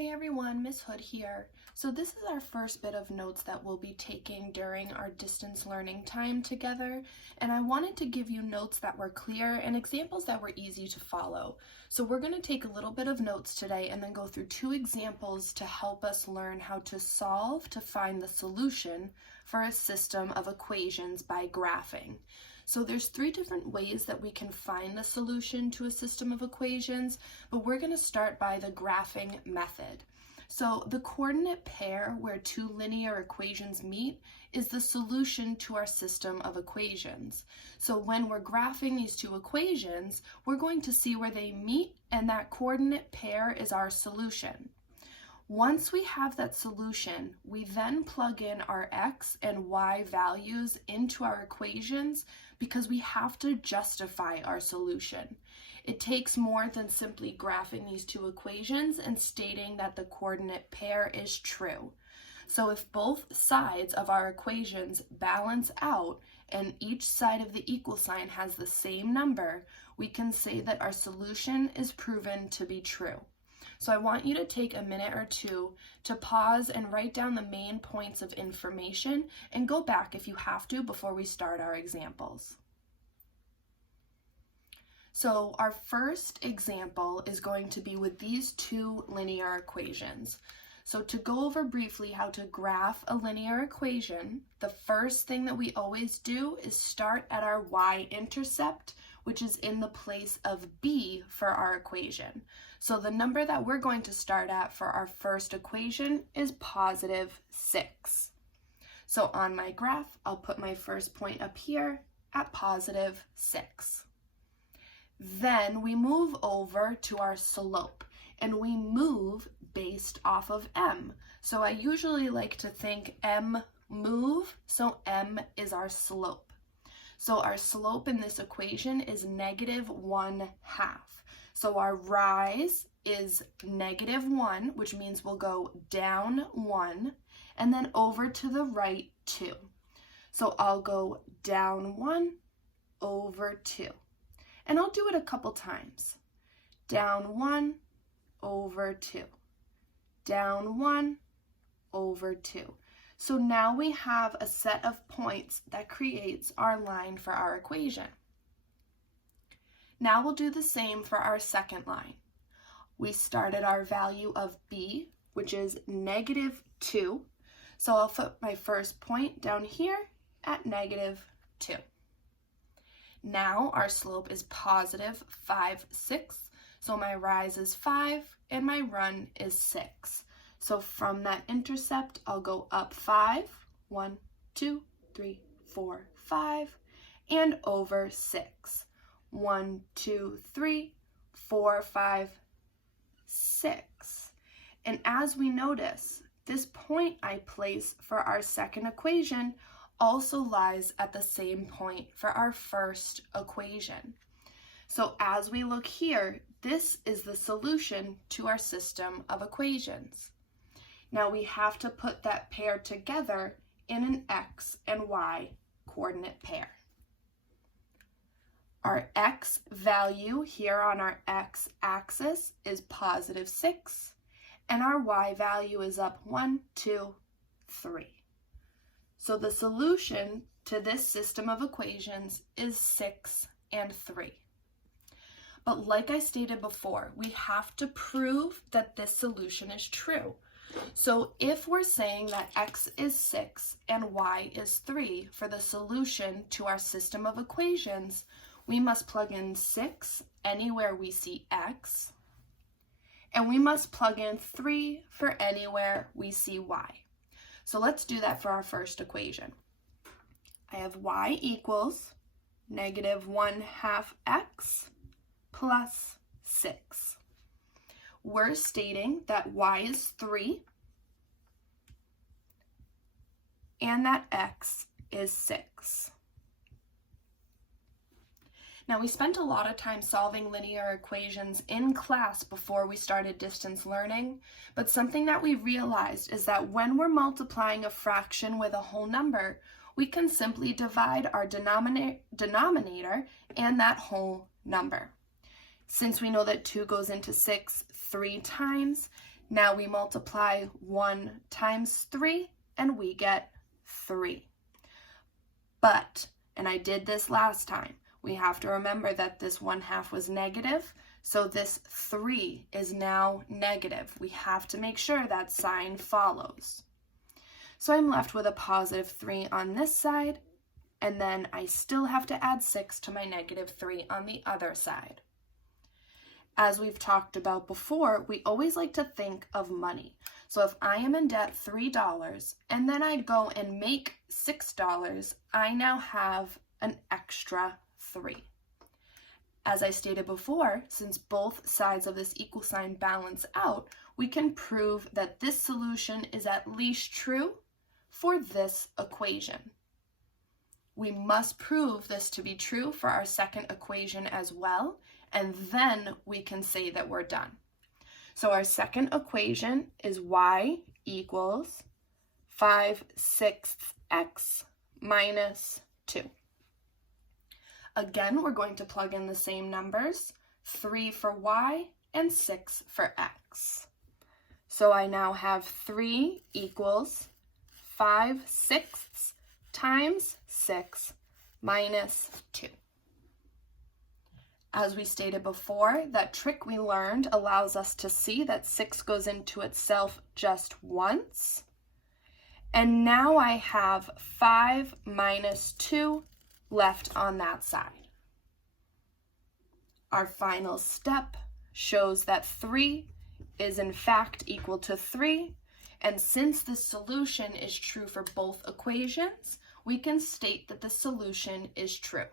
Hey everyone, Miss Hood here. So this is our first bit of notes that we'll be taking during our distance learning time together, and I wanted to give you notes that were clear and examples that were easy to follow. So we're going to take a little bit of notes today and then go through two examples to help us learn how to solve to find the solution for a system of equations by graphing. So there's three different ways that we can find the solution to a system of equations, but we're going to start by the graphing method. So the coordinate pair where two linear equations meet is the solution to our system of equations. So when we're graphing these two equations, we're going to see where they meet, and that coordinate pair is our solution. Once we have that solution, we then plug in our x and y values into our equations because we have to justify our solution. It takes more than simply graphing these two equations and stating that the coordinate pair is true. So if both sides of our equations balance out and each side of the equal sign has the same number, we can say that our solution is proven to be true. So I want you to take a minute or two to pause and write down the main points of information and go back if you have to before we start our examples. So our first example is going to be with these two linear equations. So to go over briefly how to graph a linear equation, the first thing that we always do is start at our y-intercept, which is in the place of b for our equation. So the number that we're going to start at for our first equation is positive 6. So on my graph, I'll put my first point up here at positive 6. Then we move over to our slope, and we move based off of m. So I usually like to think m move, so m is our slope. So our slope in this equation is -1/2. So our rise is -1, which means we'll go down 1, and then over to the right 2. So I'll go down 1, over 2. And I'll do it a couple times. Down 1, over 2. Down 1, over 2. So now we have a set of points that creates our line for our equation. Now we'll do the same for our second line. We start at our value of b, which is -2. So I'll put my first point down here at -2. Now our slope is positive 5, 6. So my rise is 5 and my run is 6. So from that intercept, I'll go up 5, 1, 2, 3, 4, 5, and over 6. 1, 2, 3, 4, 5, 6. And as we notice, this point I place for our second equation also lies at the same point for our first equation. So as we look here, this is the solution to our system of equations. Now we have to put that pair together in an x and y coordinate pair. Our x value here on our x-axis is positive 6, and our y value is up 1, 2, 3. So the solution to this system of equations is 6 and 3. But like I stated before, we have to prove that this solution is true. So if we're saying that x is 6 and y is 3 for the solution to our system of equations, we must plug in 6 anywhere we see x, and we must plug in 3 for anywhere we see y. So let's do that for our first equation. I have y equals -1/2 x plus 6. We're stating that y is 3 and that x is 6. Now we spent a lot of time solving linear equations in class before we started distance learning, but something that we realized is that when we're multiplying a fraction with a whole number, we can simply divide our denominator and that whole number. Since we know that 2 goes into 6 3 times, Now we multiply 1 times 3 and we get 3. But, and I did this last time, we have to remember that this 1/2 was negative, so this 3 is now negative. We have to make sure that sign follows. So I'm left with a positive 3 on this side, and then I still have to add 6 to my negative 3 on the other side. As we've talked about before, we always like to think of money. So if I am in debt $3 and then I go and make $6, I now have an extra 3. As I stated before, since both sides of this equal sign balance out, we can prove that this solution is at least true for this equation. We must prove this to be true for our second equation as well, and then we can say that we're done. So our second equation is y equals 5/6 x minus 2. Again, we're going to plug in the same numbers, 3 for y and 6 for x. So I now have 3 equals 5/6 times 6 minus 2. As we stated before, that trick we learned allows us to see that 6 goes into itself just once. And now I have 5 minus 2 left on that side. Our final step shows that 3 is in fact equal to 3, and since the solution is true for both equations, we can state that the solution is true.